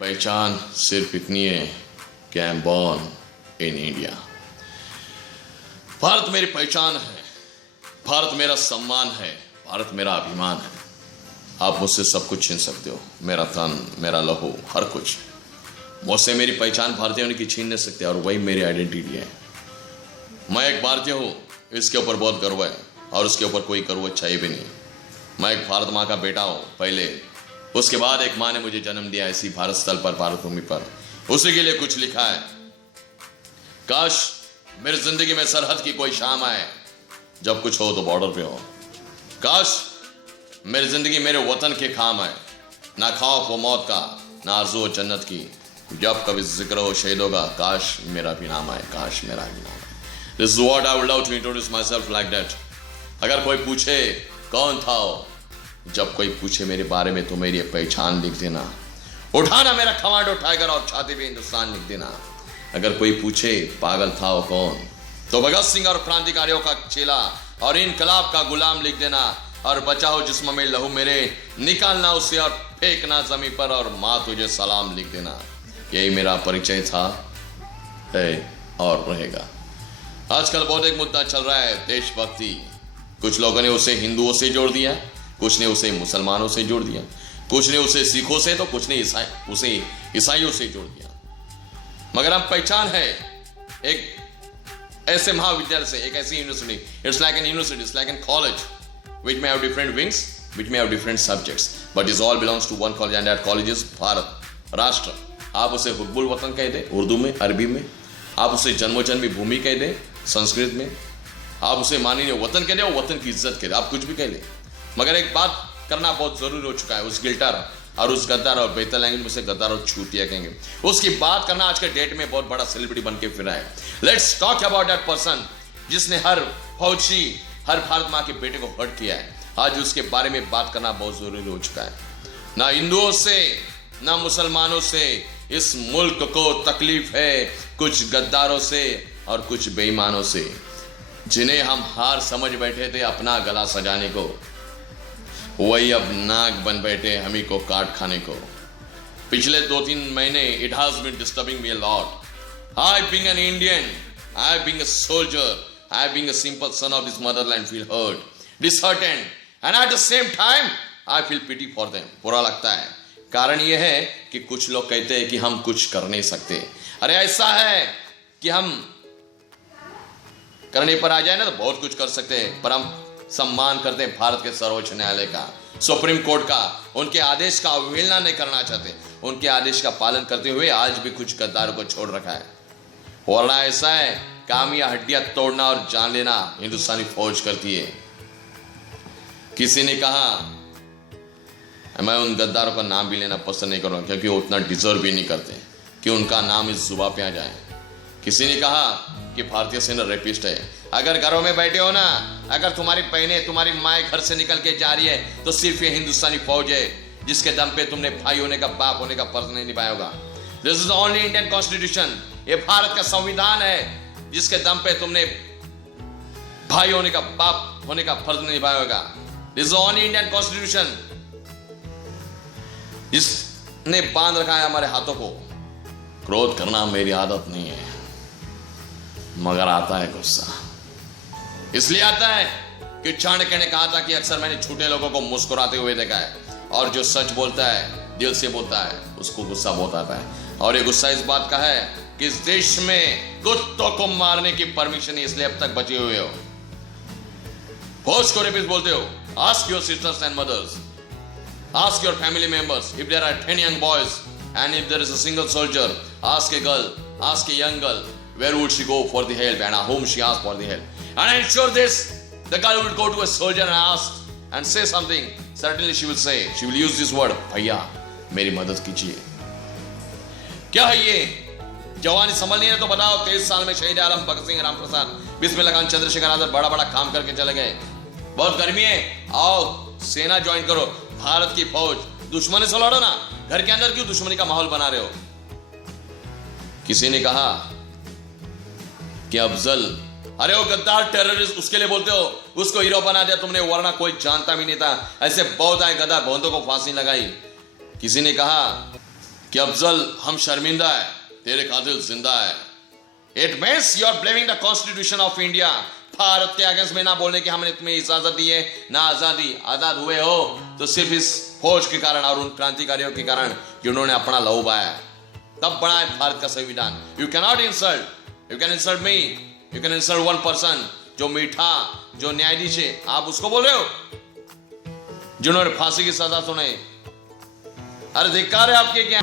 पहचान सिर्फ इतनी है कि I am born in India. Bharat मेरी पहचान है, भारत मेरा सम्मान है, भारत मेरा अभिमान है। आप मुझसे सब कुछ छीन सकते हो, मेरा तन, मेरा लहू, हर कुछ। मुझसे मेरी पहचान भारतीय होने की छीन नहीं सकते, और वही मेरी आइडेंटिटी है। मैं एक भारतीय हूँ, इसके ऊपर बहुत गर्व है, और उसके ऊपर कोई गर्व चाहिए भी नहीं। मैं एक भारत माँ का बेटा हूँ पहले, उसके बाद एक माँ ने मुझे जन्म दिया इसी भारत स्थल पर, भारत भूमि पर। उसी के लिए कुछ लिखा है। काश मेरी जिंदगी में सरहद की कोई शाम आए, जब कुछ हो तो बॉर्डर पे हो। काश मेरी जिंदगी मेरे वतन के काम आए, ना खौफ हो मौत का, ना आरज़ू हो जन्नत की। जब कभी जिक्र हो शहीदों का, काश मेरा भी नाम आए, काश मेरा भी नाम आए। This is what I would love to introduce myself like that. अगर कोई पूछे कौन था वो, जब कोई पूछे मेरे बारे में, तो मेरी पहचान लिख देना। उठाना मेरा कमांडो टाइगर और छाती पे हिंदुस्तान लिख देना। अगर कोई पूछे पागल था वो कौन, तो भगत सिंह और क्रांतिकारियों का चेला और इनकलाब का गुलाम लिख देना। और बचा हो जिस्म में लहू मेरे, निकालना उसे और फेंकना जमीन पर, और माँ तुझे सलाम लिख देना। यही मेरा परिचय था, है और रहेगा। आजकल बहुत एक मुद्दा चल रहा है, देशभक्ति। कुछ लोगों ने उसे हिंदुओं से जोड़ दिया, कुछ ने उसे मुसलमानों से जोड़ दिया, कुछ ने उसे सिखों से, तो कुछ ने उसे ईसाइयों से जोड़ दिया। मगर हम पहचान है एक ऐसे महाविद्यालय से, एक ऐसी university. It's like an university, it's like an college which may have different wings, which may have different subjects, but it all belongs to one college, and that college is Bharat, राष्ट्र। आप उसे हुब्बुल वतन कह दे उर्दू में, अरबी में। आप उसे जन्मोजन्मी भूमि कह दे संस्कृत में। आप उसे माननीय वतन कह दे, और वतन की इज्जत कह दे, आप कुछ भी कह दे। मगर एक बात करना बहुत जरूरी हो चुका है, उस गिल्टर और उस गद्दार, और बेहतर लैंग्वेज में से गद्दार और छूतिया कहेंगे, उसकी बात करना आज के डेट में बहुत बड़ा सेलिब्रिटी बन के फिरा है। Let's talk about that person जिसने हर फौजी, हर भारत माँ के बेटे को हर्ट किया है। आज उसके बारे में बात करना बहुत जरूरी हो चुका है। ना हिंदुओं से, ना मुसलमानों से इस मुल्क को तकलीफ है, कुछ गद्दारों से और कुछ बेईमानों से, जिन्हें हम हार समझ बैठे थे अपना गला सजाने को, वही अब नाक बन बैठे हम ही को काट खाने को। पिछले 2-3 महीने it has been disturbing me a lot. I being an Indian, I being a soldier, I being a simple son of this motherland feel hurt, disheartened, and at the same time I feel pity for them. बुरा लगता है। कारण यह है कि कुछ लोग कहते हैं कि हम कुछ कर नहीं सकते। अरे ऐसा है कि हम करने पर आ जाए ना तो बहुत कुछ कर सकते हैं, पर हम सम्मान करते हैं भारत के सर्वोच्च न्यायालय का, सुप्रीम कोर्ट का। उनके आदेश का अवहेलना नहीं करना चाहते, उनके आदेश का पालन करते हुए आज भी कुछ गद्दारों को छोड़ रखा है। वरना ऐसा है, काम या हड्डियां तोड़ना और जान लेना हिंदुस्तानी फौज करती है। किसी ने कहा, मैं उन गद्दारों का नाम भी लेना पसंद नहीं करूंगा, क्योंकि वो उतना डिजर्व भी नहीं करते कि उनका नाम इस जुबान पे आ जाए। किसी ने कहा कि भारतीय सेना रेपिस्ट है। अगर घरों में बैठे हो ना, अगर तुम्हारी बहनें, तुम्हारी माएँ घर से निकल के जा रही है, तो सिर्फ ये हिंदुस्तानी फौज है जिसके दम पे तुमने भाई होने का, बाप होने का फर्ज नहीं निभाया होगा। This is only Indian constitution, ये भारत का संविधान है जिसके दम पे तुमने भाई होने का, बाप होने का फर्ज नहीं निभाया होगा। This is only Indian constitution जिसने बांध रखा है हमारे हाथों को। क्रोध करना मेरी आदत नहीं है, मगर आता है गुस्सा। इसलिए आता है कि चाणक्य ने कहा था कि अक्सर मैंने झूठे लोगों को मुस्कुराते हुए देखा है, और जो सच बोलता है, दिल से बोलता है, उसको गुस्सा बहुत आता है। और ये गुस्सा इस बात का है कि इस देश में कुत्तों को मारने की परमिशन है, इसलिए अब तक बचे हुए हो। फौज को रेपिस्ट बोलते हो। Ask your sisters and mothers, ask your family members, if there are 10 young boys and if there is a single soldier, ask a girl, ask a young girl, where would she go for the help and whom she asked for the help. And I'm sure this, the girl would go to a soldier and ask and say something. Certainly she will say, she will use this word, भैया मेरी मदद कीजिए। क्या है ये? जवानी संभल नहीं है तो बताओ। 23 साल में शहीद आलम भगत सिंह, राम प्रसाद, बिस्मिल्लाह खान, चंद्रशेखर आजाद बड़ा बड़ा काम करके चले गए। बहुत गर्मी है, आओ सेना ज्वाइन करो, भारत की फौज। दुश्मनी से लड़ो ना, घर के अंदर क्यों दुश्मनी का माहौल बना रहे हो? किसी ने कहा कि अफजल, अरे वो गद्दार टेररिस्ट, उसके लिए बोलते हो, उसको हीरो बना दिया तुमने, वरना कोई जानता भी नहीं था। ऐसे बहुत आए गद्दार, बहुतों को फांसी लगाई। किसी ने कहा कि अफजल हम शर्मिंदा है, तेरे कातिल जिंदा है। It means you are blaming the constitution of India. Bharat के अगेंस्ट में ना बोलने की हमने तुम्हें इजाजत दी है ना आजादी। आजाद हुए हो तो सिर्फ इस फौज के कारण और उन क्रांतिकारियों के कारण जिन्होंने अपना लहू बहाया, तब बना है भारत का संविधान। You can not insult, you can insult me, you can insult one person जो मीठा, जो न्यायाधीश है, आप उसको बोल रहे हो जिन्होंने फांसी की सजा सुनाई। अरे धिक्कार है आपके क्या